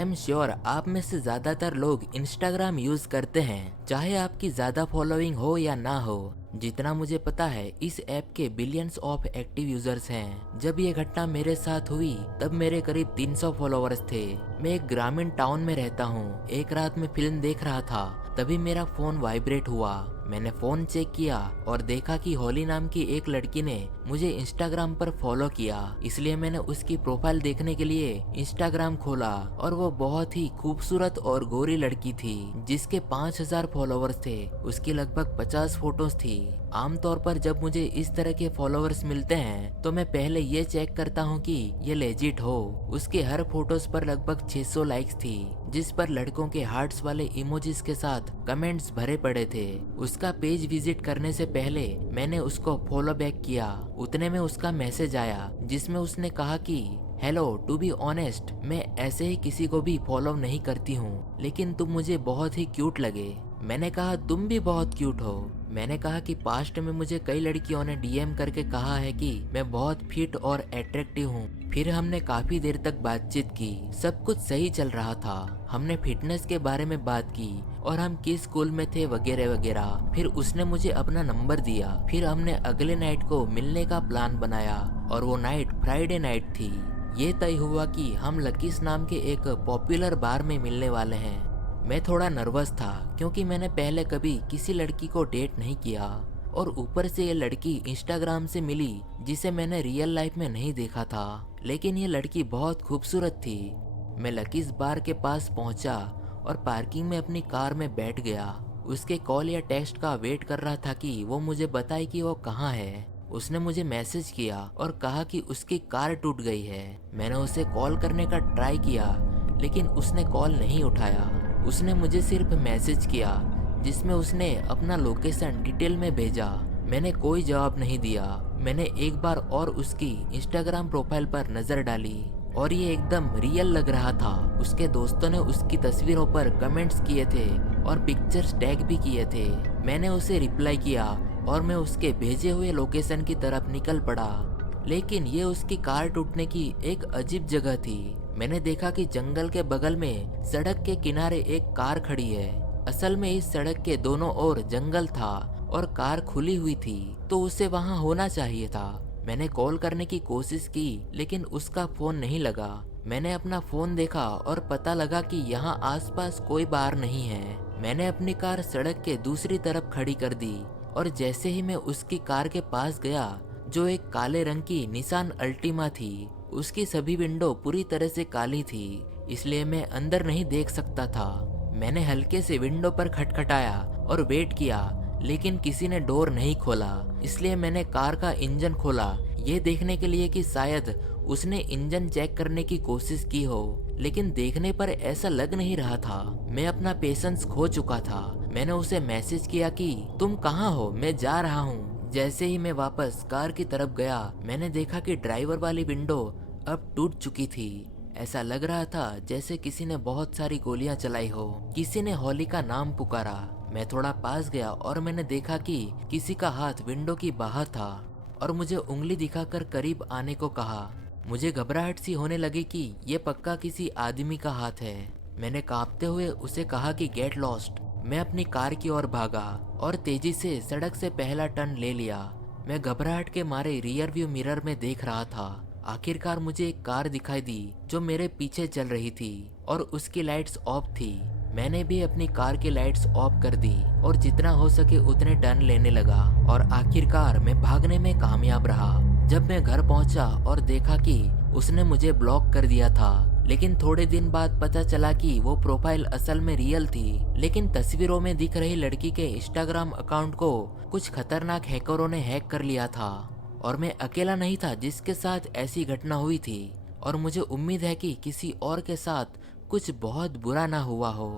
I am sure आप में से ज्यादातर लोग इंस्टाग्राम यूज करते हैं, चाहे आपकी ज्यादा फॉलोइंग हो या ना हो। जितना मुझे पता है इस ऐप के बिलियंस ऑफ एक्टिव यूजर्स हैं। जब ये घटना मेरे साथ हुई तब मेरे करीब 300 फॉलोअर्स थे। मैं एक ग्रामीण टाउन में रहता हूँ। एक रात में फिल्म देख रहा था, तभी मेरा फोन वाइब्रेट हुआ। मैंने फोन चेक किया और देखा कि होली नाम की एक लड़की ने मुझे इंस्टाग्राम पर फॉलो किया। इसलिए मैंने उसकी प्रोफाइल देखने के लिए इंस्टाग्राम खोला और वो बहुत ही खूबसूरत और गोरी लड़की थी जिसके 5000 फॉलोअर्स थे। उसकी लगभग 50 फोटोज थी। आमतौर पर जब मुझे इस तरह के फॉलोअर्स मिलते हैं तो मैं पहले ये चेक करता हूँ कि ये लेजिट हो। उसके हर फोटोज पर लगभग 600 लाइक्स थी, जिस पर लड़कों के हार्ट्स वाले इमोजीज के साथ कमेंट्स भरे पड़े थे। उसका पेज विजिट करने से पहले मैंने उसको फॉलो बैक किया। उतने में उसका मैसेज आया जिसमें उसने कहा कि हेलो, टू बी ऑनेस्ट मैं ऐसे ही किसी को भी फॉलो नहीं करती हूँ, लेकिन तुम मुझे बहुत ही क्यूट लगे। मैंने कहा तुम भी बहुत क्यूट हो। मैंने कहा कि पास्ट में मुझे कई लड़कियों ने डीएम करके कहा है कि मैं बहुत फिट और अट्रैक्टिव हूँ। फिर हमने काफी देर तक बातचीत की। सब कुछ सही चल रहा था। हमने फिटनेस के बारे में बात की और हम किस स्कूल में थे वगैरह वगैरह। फिर उसने मुझे अपना नंबर दिया। फिर हमने अगले नाइट को मिलने का प्लान बनाया और वो नाइट फ्राइडे नाइट थी। ये तय हुआ कि हम लकीस नाम के एक पॉपुलर बार में मिलने वाले हैं। मैं थोड़ा नर्वस था क्योंकि मैंने पहले कभी किसी लड़की को डेट नहीं किया और ऊपर से ये लड़की इंस्टाग्राम से मिली जिसे मैंने रियल लाइफ में नहीं देखा था। लेकिन ये लड़की बहुत खूबसूरत थी। मैं लकीस बार के पास पहुंचा और पार्किंग में अपनी कार में बैठ गया। उसके कॉल या टेक्स्ट का वेट कर रहा था कि वो मुझे बताए कि वो कहाँ है। उसने मुझे मैसेज किया और कहा कि उसकी कार टूट गई है। मैंने उसे कॉल करने का ट्राई किया लेकिन उसने कॉल नहीं उठाया। उसने मुझे सिर्फ मैसेज किया जिसमें उसने अपना लोकेशन डिटेल में भेजा। मैंने कोई जवाब नहीं दिया। मैंने एक बार और उसकी इंस्टाग्राम प्रोफाइल पर नजर डाली और ये एकदम रियल लग रहा था। उसके दोस्तों ने उसकी तस्वीरों पर कमेंट्स किए थे और पिक्चर्स टैग भी किए थे। मैंने उसे रिप्लाई किया और मैं उसके भेजे हुए लोकेशन की तरफ निकल पड़ा। लेकिन ये उसकी कार टूटने की एक अजीब जगह थी। मैंने देखा कि जंगल के बगल में सड़क के किनारे एक कार खड़ी है। असल में इस सड़क के दोनों ओर जंगल था और कार खुली हुई थी, तो उसे वहां होना चाहिए था। मैंने कॉल करने की कोशिश की लेकिन उसका फोन नहीं लगा। मैंने अपना फोन देखा और पता लगा कि यहाँ आसपास कोई बार नहीं है। मैंने अपनी कार सड़क के दूसरी तरफ खड़ी कर दी और जैसे ही मैं उसकी कार के पास गया, जो एक काले रंग की निसान अल्टीमा थी, उसकी सभी विंडो पूरी तरह से काली थी, इसलिए मैं अंदर नहीं देख सकता था। मैंने हल्के से विंडो पर खटखटाया और वेट किया, लेकिन किसी ने डोर नहीं खोला। इसलिए मैंने कार का इंजन खोला, ये देखने के लिए कि शायद उसने इंजन चेक करने की कोशिश की हो, लेकिन देखने पर ऐसा लग नहीं रहा था। मैं अपना पेशेंस खो चुका था। मैंने उसे मैसेज किया कि तुम कहाँ हो, मैं जा रहा हूँ। जैसे ही मैं वापस कार की तरफ गया, मैंने देखा कि ड्राइवर वाली विंडो अब टूट चुकी थी। ऐसा लग रहा था जैसे किसी ने बहुत सारी गोलियां चलाई हो। किसी ने होली का नाम पुकारा। मैं थोड़ा पास गया और मैंने देखा कि किसी का हाथ विंडो की बाहर था और मुझे उंगली दिखाकर करीब आने को कहा। मुझे घबराहट सी होने लगी कि ये पक्का किसी आदमी का हाथ है। मैंने कांपते हुए उसे कहा कि गेट लॉस्ट। मैं अपनी कार की ओर भागा और तेजी से सड़क से पहला टर्न ले लिया। मैं घबराहट के मारे रियर व्यू मिरर में देख रहा था। आखिरकार मुझे एक कार दिखाई दी जो मेरे पीछे चल रही थी और उसकी लाइट्स ऑफ थी। मैंने भी अपनी कार की लाइट्स ऑफ कर दी और जितना हो सके उतने टर्न लेने लगा और आखिरकार मैं भागने में कामयाब रहा। जब मैं घर पहुंचा और देखा कि उसने मुझे ब्लॉक कर दिया था, लेकिन थोड़े दिन बाद पता चला कि वो प्रोफाइल असल में रियल थी, लेकिन तस्वीरों में दिख रही लड़की के इंस्टाग्राम अकाउंट को कुछ खतरनाक हैकरों ने हैक कर लिया था और मैं अकेला नहीं था जिसके साथ ऐसी घटना हुई थी और मुझे उम्मीद है कि किसी और के साथ कुछ बहुत बुरा ना हुआ हो।